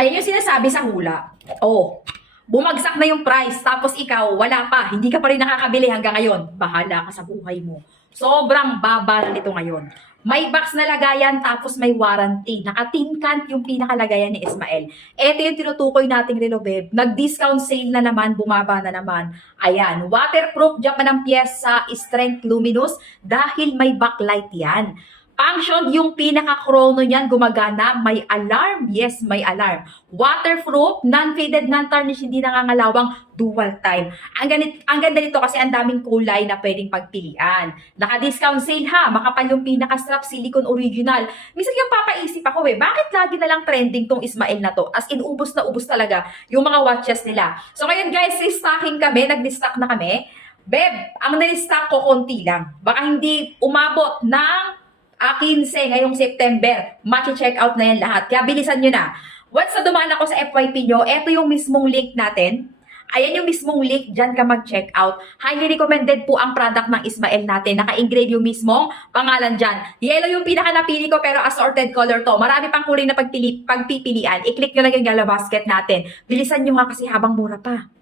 Ayan yung sinasabi sa hula. Oh, bumagsak na yung price, tapos ikaw, wala pa, hindi ka pa rin nakakabili hanggang ngayon. Bahala ka sa buhay mo. Sobrang baba na nito ngayon. May box na lagayan, tapos may warranty. Naka-tin can yung pinakalagayan ni Ismael. Ito yung tinutukoy nating relo, babe. Nag-discount sale na naman, bumaba na naman. Ayan, waterproof, diyan pa ng pyesa, strength luminous, dahil may backlight yan. Function, yung pinaka-chrono niyan, gumagana, may alarm. Yes, may alarm. Waterproof, non-faded, non-tarnish, hindi nangangalawang, dual time. Ang ganda nito kasi ang daming kulay na pwedeng pagpilian. Naka-discount sale ha, makapal yung pinaka-strap, silicone original. Minsan yung papaisip ako bakit lagi na lang trending tong Ismael na to? As in, ubos na ubos talaga yung mga watches nila. So ngayon guys, restocking kami, nag-restock na kami. Beb, ang na-restock ko konti lang. Baka hindi umabot ng 15 ngayong September. Machi-check out na yan lahat. Kaya bilisan nyo na. Once na dumaan ako sa FYP nyo, eto yung mismong link natin. Ayan yung mismong link, dyan ka mag-check out. Highly recommended po ang product ng Ismael natin. Naka-engrave yung mismong pangalan dyan. Yellow yung pinaka-napili ko pero assorted color to. Marami pang kulay na pagpipilian. I-click nyo lang yung yellow basket natin. Bilisan nyo nga kasi habang mura pa.